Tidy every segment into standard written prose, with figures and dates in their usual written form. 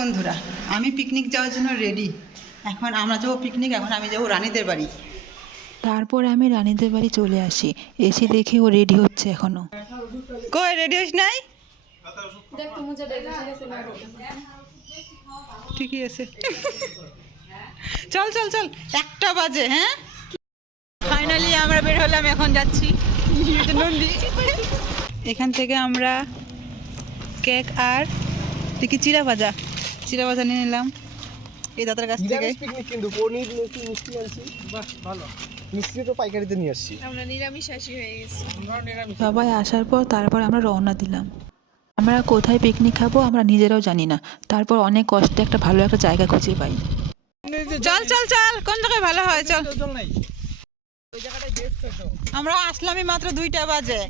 বন্ধুরা, আমি পিকনিক যাওয়ার জন্য রেডি। এখন আমরা যাবো পিকনিক। এখন আমি যাবো রানীদের বাড়ি। তারপর আমি রানীদের বাড়ি চলে আসি। এসে দেখি ও রেডি হচ্ছে এখনো। কই রেডি হইস নাই? ঠিকই আছে। চল চল চল, 1টা বাজে। হ্যাঁ, ফাইনালি আমরা বের হলাম, এখন যাচ্ছি নন্দী। এখান থেকে আমরা কেক আর দেখি চিড়া ভাজা নিয়ে নিলাম এই দাদার কাছ থেকে। পিকনিক কিন্তু পনির নাকি মিষ্টি আনছি। বাহ ভালো, মিষ্টি তো পাইকারিতে নিয়ে আসছি। আমরা নিরামিষাশী হয়ে গেছি। সবাই আসার পর তারপর আমরা রওনা দিলাম। আমরা কোথায় পিকনিক খাবো আমরা নিজেরাও জানি না। তারপর অনেক কষ্টে একটা ভালো একটা জায়গা খুঁজে পাই। চল চল চল, কোন জায়গায় ভালো হয় চল। আমরা আসলামই মাত্র 2টা বাজে।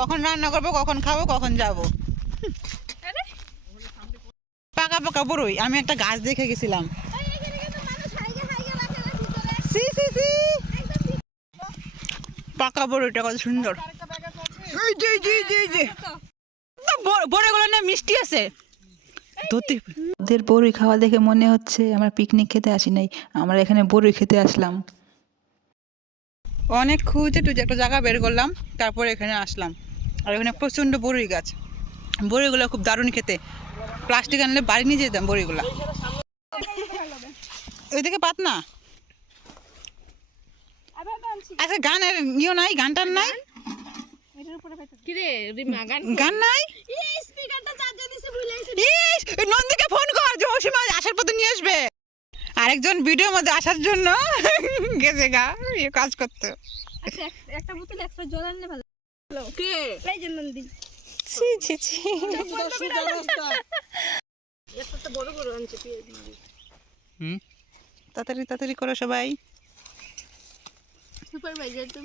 কখন রান্না করবো, কখন খাবো, কখন যাবো। পাকা পাকা বড়ই। আমি একটা গাছ দেখে গেছিলাম। পাকা বড়ইটা কত সুন্দর। বড়গুলো না মিষ্টি আছে। ওদের বড়ই খাওয়া দেখে মনে হচ্ছে আমরা পিকনিক খেতে আসি নাই, আমরা এখানে বড়ই খেতে আসলাম। অনেক খুঁজে টুজে একটা জায়গা বের করলাম, তারপরে এখানে আসলাম। আর এখানে প্রচণ্ড বড়ই গাছ। বড়িগুলো খুব দারুণ খেতে। প্লাস্টিক আনলে বাড়ি নিয়ে যেতাম বড়িগুলা। ওইদিকে পাত না। আচ্ছা, গানের ইয়ে নাই, গানটার নাই, গান নাই। নন্দীকে ফোন কর যে ওই সময় আসার পথে নিয়ে আসবে। আরেকজন ভিডিওর মধ্যে আসার জন্য গেছে গা কাজ করতে। একটা বোতল একটা জল আনলে ভালো। কে? এই যে নন্দী। ছি ছি ছি। একটা তো বড় বড় আনছে পেঁয়াজ। তাড়াতাড়ি তাড়াতাড়ি করো সবাই। সুপারভাইজার তো।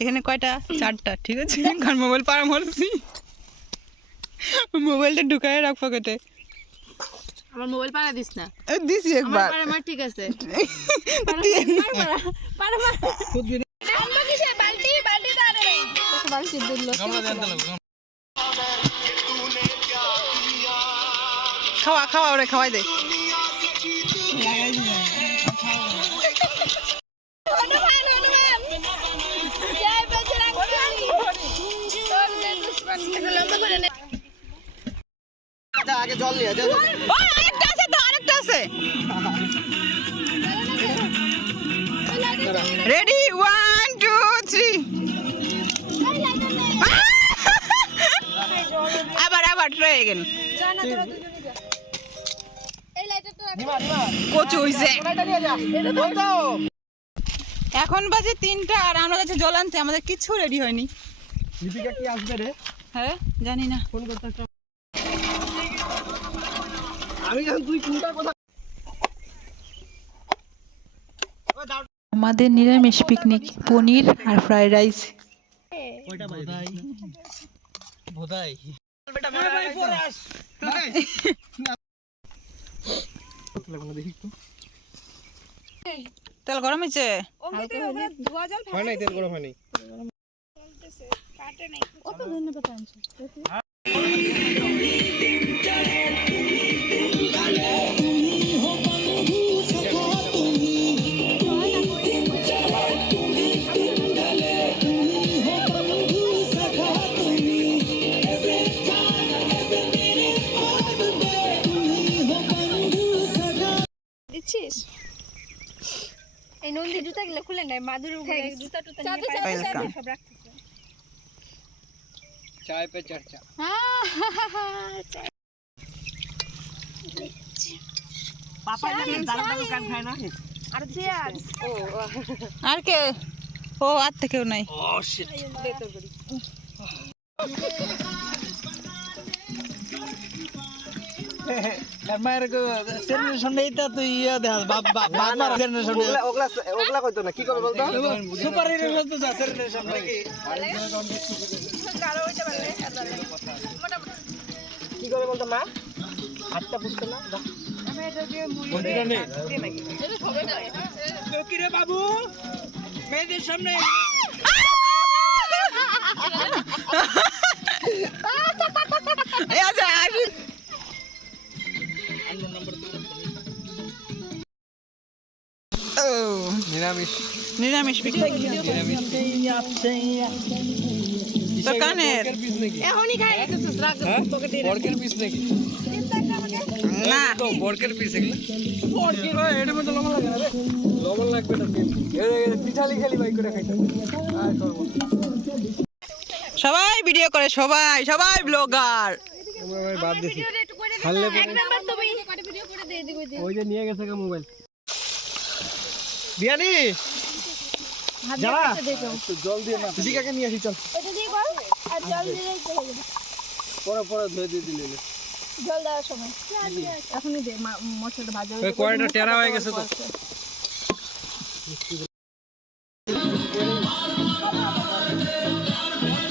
এখানে কয়টা? 4টা। ঠিক আছে, কারণ মোবাইল পাড়া মরছি। মোবাইলটা ঢুকায় রাখ পকেটে। আমার মোবাইল পাড়া দিস না। দিছি একবার। আমার ঠিক আছে। খাওয়া খাওয়া ওরে খাওয়াই দে। আগে জল নিয়ে আরেকটা আছে তো, আরেকটা আছে। রেডি, 1 2 3। আবার ট্রাই अगेन। কচু হইছে। এখন বাজে 3টা আর আমরা কাছে জল আনতে আমাদের কিছু রেডি হয়নি। দীপিকা কি আসবে রে? হ্যাঁ, জানি না। ফোন করতে আমি যখন 2-3টা কথা। আমাদের নিরামিষ পিকনিক, পনির আর ফ্রাইড রাইস। কয়টা বাজে? বোধাই তেল গরম হয়েছে। হয় নাই, তেল গরম হয়নি। এই নন্দী জুতা গুলো খুলে নাই, মাদুর জুতা টুতা সব রাখতেছে। চায় পে চর্চা। পাপা দাল দাল কান খায় না। আর চেয়ার আর কে? ও আর তো কেউ নাই। ও শিট। মায়ের জেনারেশন এইটা তুই ইয়া দেখাস বাবার জেনারেশন ওগলা কইতো না, কি করবে বলতো? সুপার হিরো তো জেনারেশন নাকি কি করবে বলতো মা? হাতটা পুষতে না। কি রে বাবু, মেয়েদের সামনে নিরামিষ নিরামিষ পিকনিক তো কানের পিস নাকি এখনই খাই রেখেছিস রাখ তোকে দিয়ে বরকের পিস নাকি না তো বরকের পিস এগুলো এটার মধ্যে লবণ লাগে না রে লবণ লাগবে না পিঠালি খালি বাই করে খাইতে আর করব সবাই ভিডিও করে সবাই সবাই ব্লগার আমরা ভাই বাদ দিছি ভিডিওটা একটু করে দে হাললে এক নাম্বার তুমি কত ভিডিও করে দিয়ে দিবি ওই যে নিয়ে গেছে মোবাইল বিয়ানি হাত যারা দিয়ে দেখো একটু জল দিয়ে না দিদিকাকে নিয়ে আসি চল ওটা দিয়ে কর আর জল দিলেই তো হবে পরে পরে ধুয়ে দিয়ে দিলে জল দেওয়ার সময় এখনই দে মশলাটা ভাজা ওই কড়াইটা টেরা হয়ে গেছে তো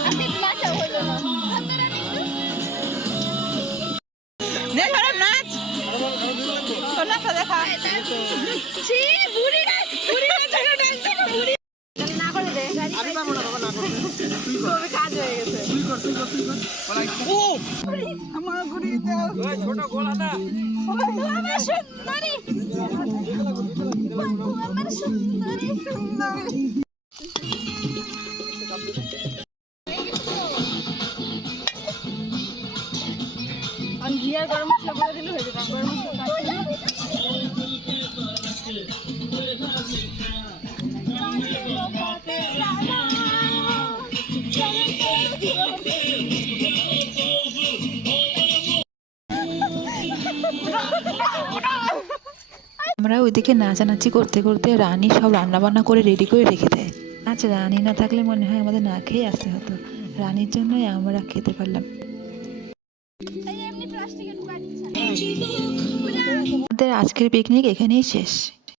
আজকে নাচা হলো না দেখ ম্যাডাম নাচ তো নাচটা দেখা ছি বুড়ি নাচ ছেড়ে ডান্স করো বুড়ি না করে দে আমি পারবো না বাবা না করতে তুই কর তবে কাজ হয়ে গেছে তুই কর ও আমার গুড়ি দাও ওই ছোট গোলাটা আমার সুন্দরী আমার সুন্দরী আমি ঘিয়ার গরম মশলা করে দিলে হয়ে যেত গরম মশলা আমরা ওইদিকে নাচানাচি করতে করতে রানী সব রান্নাবান্না করে রেডি করে রেখে দেয়। আচ্ছা রানী না থাকলে মনে হয় আমাদের না খেয়ে আসতে হতো, রানীর জন্যই আমরা খেতে পারলাম। এমনি প্লাস্টিকের আমাদের আজকের পিকনিক এখানেই শেষ।